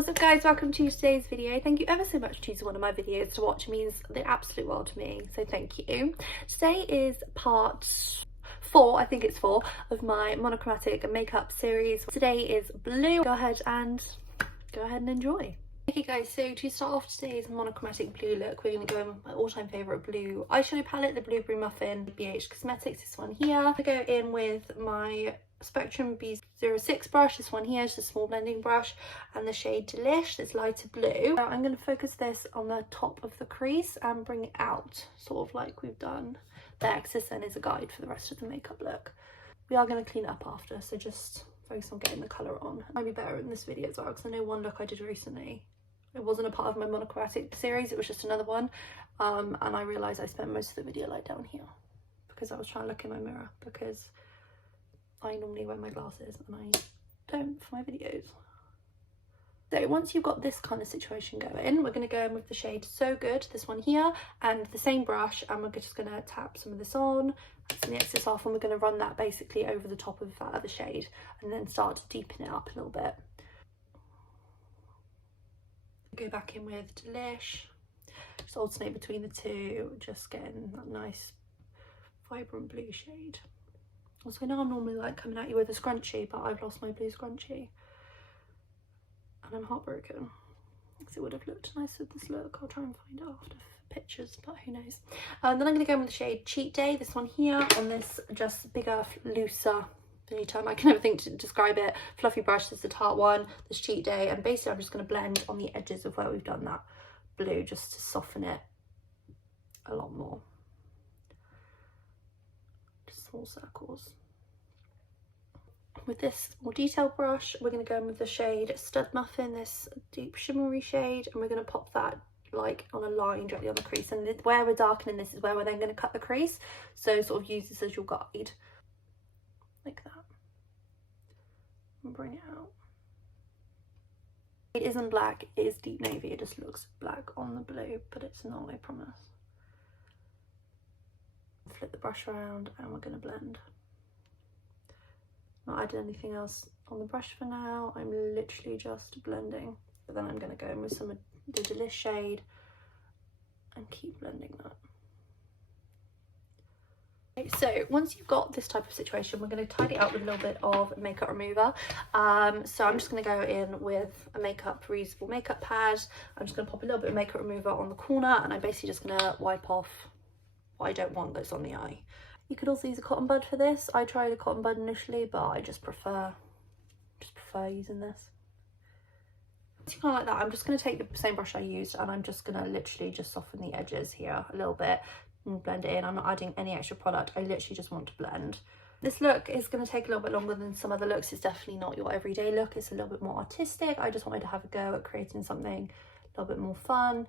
What's up guys, welcome to today's video. Thank you ever so much for choosing one of my videos to watch. It means the absolute world to me, so thank you. Today is part 4, I think it's 4, of my Monochromatic Makeup Series. Today is blue. Go ahead and enjoy. Okay guys, so to start off today's monochromatic blue look, we're going to go in with my all-time favourite blue eyeshadow palette, the Blueberry Muffin BH Cosmetics, this one here. I'm going to go in with my Spectrum B06 brush, this one here, just a small blending brush, and the shade Delish, this lighter blue. Now I'm going to focus this on the top of the crease and bring it out, sort of like we've done there, because this then is a guide for the rest of the makeup look. We are going to clean it up after, so just focus on getting the colour on. Might be better in this video as well, because I know one look I did recently, it wasn't a part of my monochromatic series, it was just another one, and I realised I spent most of the video like down here because I was trying to look in my mirror, because I normally wear my glasses and I don't for my videos. So once you've got this kind of situation going, we're going to go in with the shade So Good, this one here, and the same brush, and we're just going to tap some of this on, some of the excess off, and we're going to run that basically over the top of that other shade and then start to deepen it up a little bit. Go back in with Delish, just alternate between the two, just getting that nice vibrant blue shade. Also, I know I'm normally like coming at you with a scrunchie, but I've lost my blue scrunchie and I'm heartbroken because it would have looked nice with this look. I'll try and find it after pictures, but who knows. Then I'm going to go in with the shade Cheat Day, this one here, on this just bigger, looser, the only time I can ever think to describe it, fluffy brush. This is the Tarte one, this Cheat Day, and basically I'm just going to blend on the edges of where we've done that blue just to soften it a lot more. Just small circles. With this more detailed brush, we're going to go in with the shade Stud Muffin, this deep shimmery shade, and we're going to pop that like on a line directly on the crease, and where we're darkening this is where we're then going to cut the crease, so sort of use this as your guide like that and bring it out. It isn't black, it is deep navy, it just looks black on the blue, but it's not, I promise. Flip the brush around and we're going to blend. Not added anything else on the brush for now, I'm literally just blending, but then I'm going to go in with some of the Delish shade and keep blending that. Okay, so once you've got this type of situation, we're going to tidy it up with a little bit of makeup remover. So I'm just going to go in with a reusable makeup pad. I'm just going to pop a little bit of makeup remover on the corner, and I'm basically just going to wipe off what I don't want that's on the eye. You could also use a cotton bud for this. I tried a cotton bud initially, but I just prefer using this. So kind of like that, I'm just going to take the same brush I used and I'm just going to literally just soften the edges here a little bit and blend it in. I'm not adding any extra product, I literally just want to blend. This look is going to take a little bit longer than some other looks. It's definitely not your everyday look, it's a little bit more artistic. I just wanted to have a go at creating something a little bit more fun.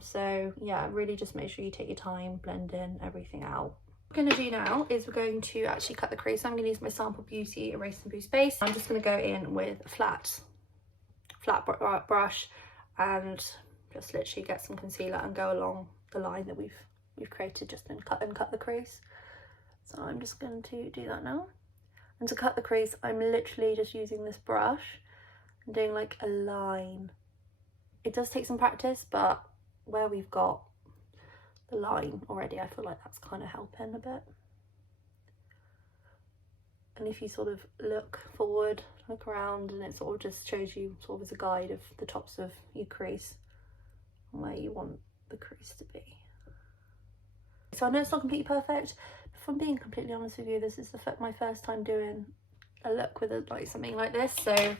So yeah, really just make sure you take your time, blend in everything out. What we're going to do now is we're going to actually cut the crease. I'm going to use my Sample Beauty Erase and Boost base. I'm just going to go in with a flat brush and just literally get some concealer and go along the line that we've created, just and cut the crease. So I'm just going to do that now. And to cut the crease, I'm literally just using this brush and doing like a line. It does take some practice, but where we've got the line already, I feel like that's kind of helping a bit. And if you sort of look forward, look around, and it sort of just shows you sort of as a guide of the tops of your crease and where you want the crease to be. So I know it's not completely perfect, but if I'm being completely honest with you, this is my first time doing a look with like something like this, so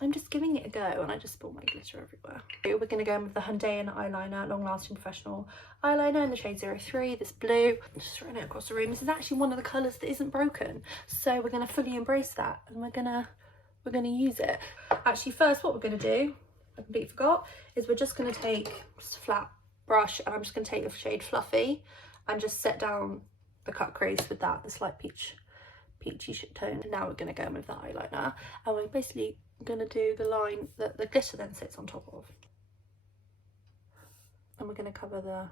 I'm just giving it a go, and I just spilled my glitter everywhere. We're going to go in with the Handayan Eyeliner, Long Lasting Professional Eyeliner in the shade 03, this blue. I'm just throwing it across the room. This is actually one of the colours that isn't broken, so we're going to fully embrace that, and we're going to use it. Actually, first what we're going to do, I completely forgot, is we're just going to take just a flat brush, and I'm just going to take the shade Fluffy and just set down the cut crease with that, the slight peachy tone. And now we're going to go in with the eyeliner, and we're basically going to do the line that the glitter then sits on top of, and we're going to cover the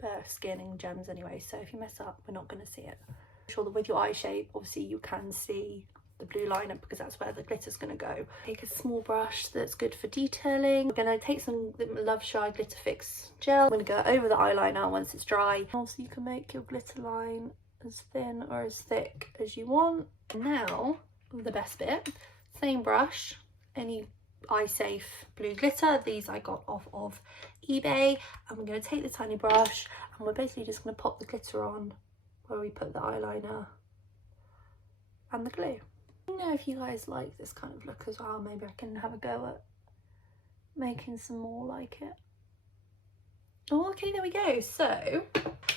bare skin and gems anyway, so if you mess up, we're not going to see it. Make sure that with your eye shape, obviously you can see the blue liner because that's where the glitter's going to go. Take a small brush that's good for detailing. We're going to take some Loveshy Glitter Fix gel. I'm going to go over the eyeliner once it's dry. Also, you can make your glitter line as thin or as thick as you want. Now, the best bit, same brush, any eye safe blue glitter. These I got off of eBay, and we're going to take the tiny brush and we're basically just going to pop the glitter on where we put the eyeliner and the glue. Let me know if you guys like this kind of look as well. Maybe I can have a go at making some more like it. Oh, okay, there we go. So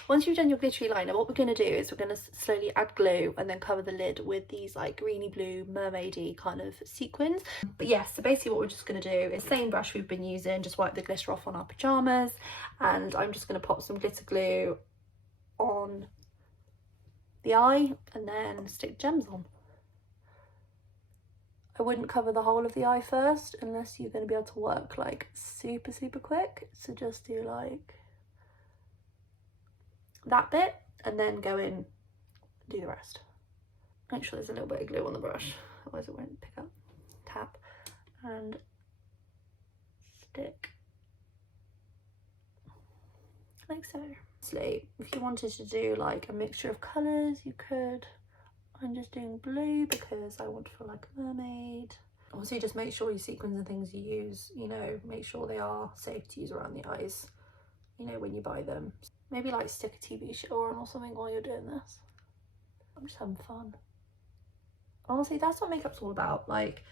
once you've done your glittery liner, what we're going to do is we're going to slowly add glue and then cover the lid with these like greeny blue mermaidy kind of sequins. But yes, so basically what we're just going to do is same brush we've been using, just wipe the glitter off on our pyjamas, and I'm just going to pop some glitter glue on the eye and then stick gems on. I wouldn't cover the whole of the eye first unless you're going to be able to work like super quick, so just do like that bit and then go in and do the rest. Make sure there's a little bit of glue on the brush, otherwise it won't pick up. Tap and stick like so. So if you wanted to do like a mixture of colours, you could. I'm just doing blue because I want to feel like a mermaid. Also, just make sure your sequins and things you use, you know, make sure they are safe to use around the eyes, you know, when you buy them. Maybe like stick a TV show on or something while you're doing this. I'm just having fun. Honestly, that's what makeup's all about. Like,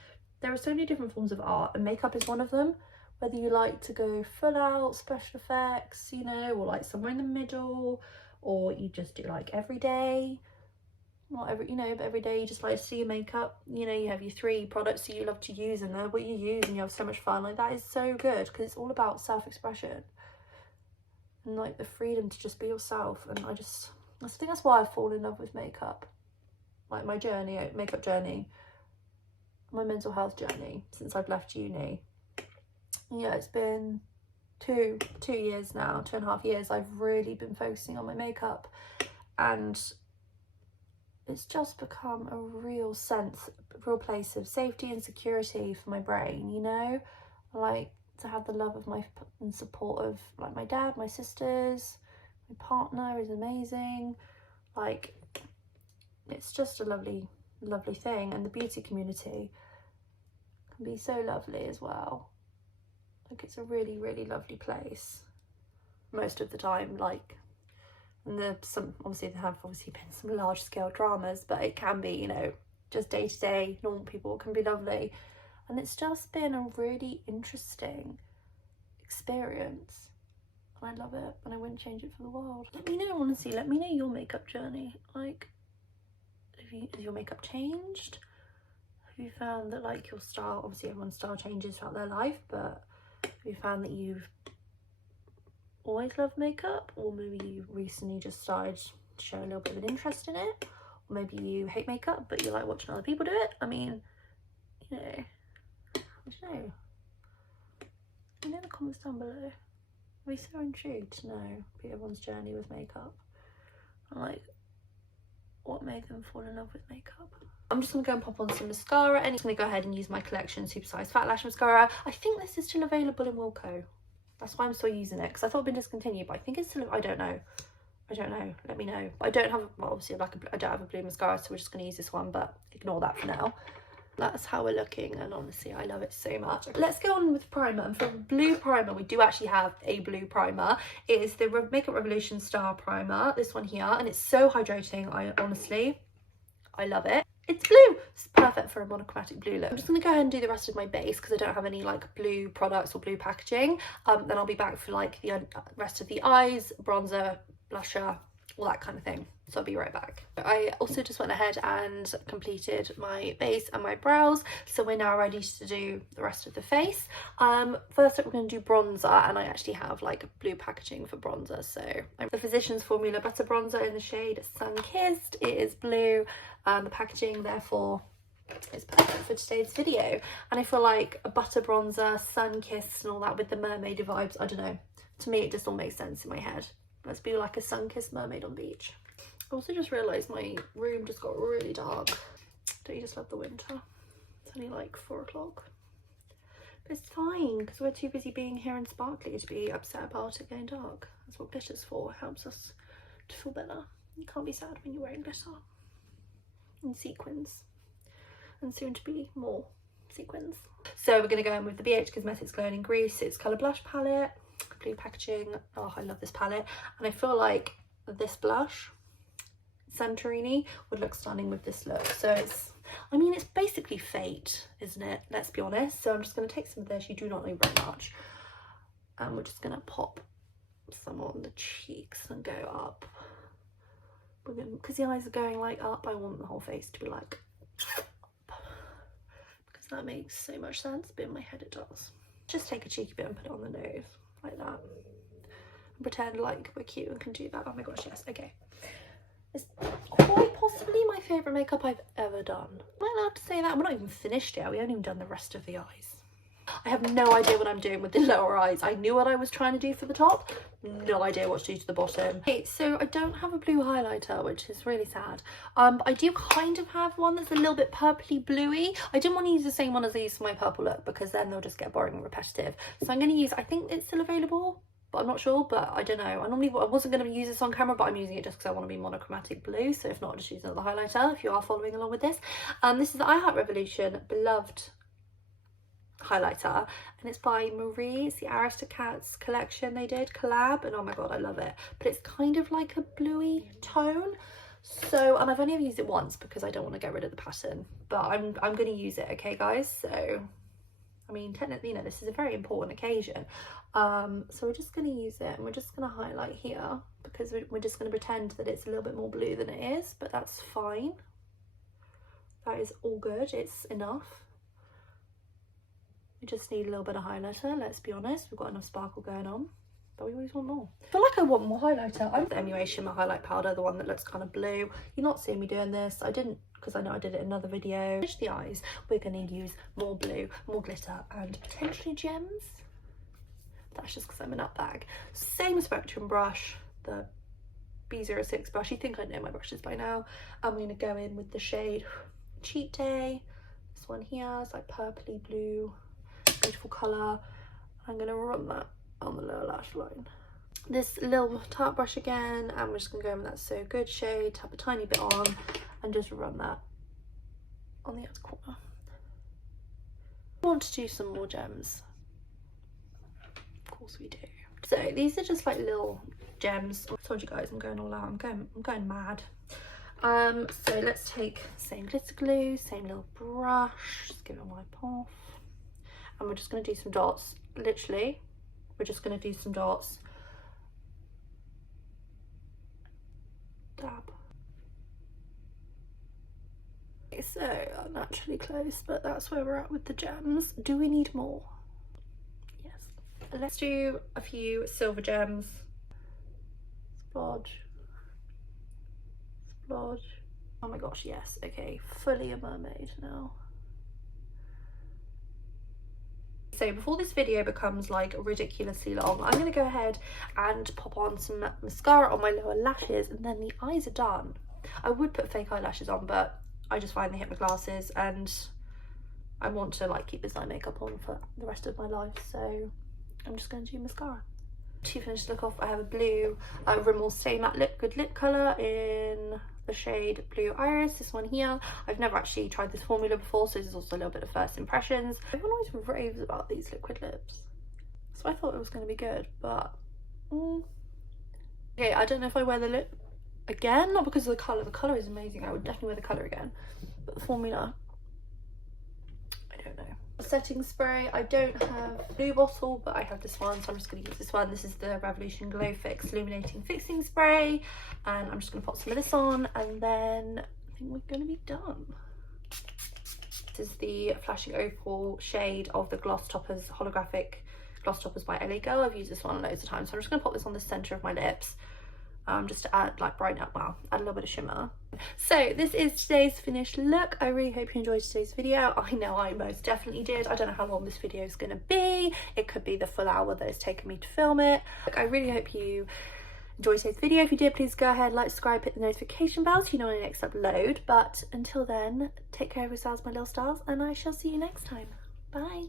there are so many different forms of art and makeup is one of them. Whether you like to go full out special effects, you know, or like somewhere in the middle, or you just do like every day. Not every, you know, but every day you just like to see your makeup, you know, you have your 3 products that you love to use and they're what you use and you have so much fun. Like, that is so good because it's all about self-expression and like the freedom to just be yourself. And I think that's why I've fallen in love with makeup, like my journey, makeup journey, my mental health journey since I've left uni. Yeah, it's been two years now, 2.5 years. I've really been focusing on my makeup, and it's just become a real place of safety and security for my brain, you know? I like to have the love of and support of like my dad, my sisters, my partner is amazing. Like, it's just a lovely thing, and the beauty community can be so lovely as well. Like, it's a really lovely place most of the time. Like, and obviously there have been some large scale dramas, but it can be, you know, just day to day normal people can be lovely. And it's just been a really interesting experience and I love it, and I wouldn't change it for the world. Let me know, honestly, let me know your makeup journey. Like, has your makeup changed? Have you found that like your style, obviously everyone's style changes throughout their life, but have you found that you've always loved makeup, or maybe you recently just started to show a little bit of an interest in it, or maybe you hate makeup but you like watching other people do it? I mean, you know, I don't know. Let me know in the comments down below. I'd be so intrigued to know everyone's journey with makeup and like what made them fall in love with makeup. I'm just going to go and pop on some mascara, and I'm going to go ahead and use my collection Supersize Fat Lash Mascara. I think this is still available in Wilko. That's why I'm still using it, because I thought it'd been discontinued, but I think it's still, I don't know, let me know. I don't have, well, obviously I don't have a blue mascara, so we're just going to use this one, but ignore that for now. That's how we're looking, and honestly I love it so much. Let's go on with primer, and for blue primer we do actually have a blue primer. It is the Makeup Revolution Star Primer, this one here, and it's so hydrating. I love it. It's blue. It's perfect for a monochromatic blue look. I'm just going to go ahead and do the rest of my base because I don't have any like blue products or blue packaging. Then I'll be back for like the rest of the eyes, bronzer, blusher, all that kind of thing. So I'll be right back. I also just went ahead and completed my base and my brows, so we're now ready to do the rest of the face. First up we're going to do bronzer, and I actually have like blue packaging for bronzer. So the Physicians Formula Butter Bronzer in the shade Sunkissed. It is blue, the packaging therefore is perfect for today's video, and I feel like a butter bronzer, sun-kissed and all that with the mermaid vibes, I don't know, to me it just all makes sense in my head. Let's be like a sun-kissed mermaid on the beach. I also just realised my room just got really dark. Don't you just love the winter? It's only like 4 o'clock. But it's fine because we're too busy being here and sparkly to be upset about it going dark. That's what glitter's for. It helps us to feel better. You can't be sad when you're wearing glitter. And sequins. And soon to be more sequins. So we're going to go in with the BH Cosmetics Glowing in Grease. It's colour blush palette. Blue packaging. Oh, I love this palette. And I feel like this blush, Santorini, would look stunning with this look. So it's, I mean, it's basically Fate, isn't it? Let's be honest. So I'm just going to take some of this. You do not know very much. And we're just going to pop some on the cheeks and go up. Because the eyes are going like up, I want the whole face to be like up. Because that makes so much sense, but in my head it does. Just take a cheeky bit and put it on the nose, like that. And pretend like we're cute and can do that. Oh my gosh, yes, okay. It's quite possibly my favourite makeup I've ever done. Am I allowed to say that? We're not even finished yet. We haven't even done the rest of the eyes. I have no idea what I'm doing with the lower eyes. I knew what I was trying to do for the top. No idea what to do to the bottom. Okay, so I don't have a blue highlighter, which is really sad. But I do kind of have one that's a little bit purpley bluey. I didn't want to use the same one as I used for my purple look because then they'll just get boring and repetitive. So I'm going to use, I think it's still available, but I'm not sure, but I don't know. I wasn't going to use this on camera, but I'm using it just because I want to be monochromatic blue. So if not, I'll just use another highlighter if you are following along with this. This is the I Heart Revolution Beloved highlighter, and it's by Marie. It's the Aristocats collection they did collab, and oh my god, I love it. But it's kind of like a bluey tone. So, and I've only ever used it once because I don't want to get rid of the pattern, but I'm going to use it, okay guys? So I mean, technically, you know, this is a very important occasion. So we're just going to use it, and we're just going to highlight here because we're just going to pretend that it's a little bit more blue than it is, but that's fine. That is all good. It's enough. We just need a little bit of highlighter, let's be honest. We've got enough sparkle going on, but we always want more. I feel like I want more highlighter. I'm the MUA Shimmer highlight powder, the one that looks kind of blue. You're not seeing me doing this. I didn't, because I know I did it in another video. Finish the eyes, we're going to use more blue, more glitter, and potentially gems. That's just because I'm a nut bag. Same Spectrum brush, the B06 brush. You think I know my brushes by now. I'm going to go in with the shade Cheat Day. This one here is like purpley blue. Beautiful colour. I'm going to run that on the lower lash line. This little tart brush again, and we're just going to go in with that So Good shade, tap a tiny bit on, and just run that on the outer corner. I want to do some more gems. Of course we do. So these are just like little gems. I told you guys I'm going all out. I'm going mad. So let's take same glitter glue, same little brush, just give it a wipe off. And we're just going to do some dots. Literally, we're just going to do some dots. Dab. Okay, so I'm naturally close, but that's where we're at with the gems. Do we need more? Yes. Let's do a few silver gems. Splodge. Splodge. Oh my gosh, yes. Okay, fully a mermaid now. So before this video becomes like ridiculously long, I'm going to go ahead and pop on some mascara on my lower lashes, and then the eyes are done. I would put fake eyelashes on, but I just find they hit my glasses, and I want to like keep this eye makeup on for the rest of my life, so I'm just going to do mascara. To finish the look off, I have a blue Rimmel Stay Matte Liquid Lip Colour in the shade Blue Iris, this one here. I've never actually tried this formula before, so this is also a little bit of first impressions. Everyone always raves about these liquid lips, so I thought it was going to be good, but okay, I don't know if I wear the lip again, not because of the colour is amazing, I would definitely wear the colour again, but the formula, I don't know. Setting spray, I don't have a blue bottle, but I have this one, so I'm just going to use this one. This is the Revolution Glow Fix Illuminating Fixing Spray, and I'm just going to pop some of this on, and then I think we're going to be done. This is the Flashing Opal shade of the Gloss Toppers Holographic Gloss Toppers by LA Girl. I've used this one loads of times, so I'm just going to pop this on the centre of my lips. Just to add, like, brighten up, well, add a little bit of shimmer. So this is today's finished look. I really hope you enjoyed today's video. I know I most definitely did. I don't know how long this video is going to be. It could be the full hour that it's taken me to film it. Look, I really hope you enjoy today's video. If you did, please go ahead, like, subscribe, hit the notification bell so you know when I next upload. But until then, take care of yourselves, my little stars, and I shall see you next time. Bye.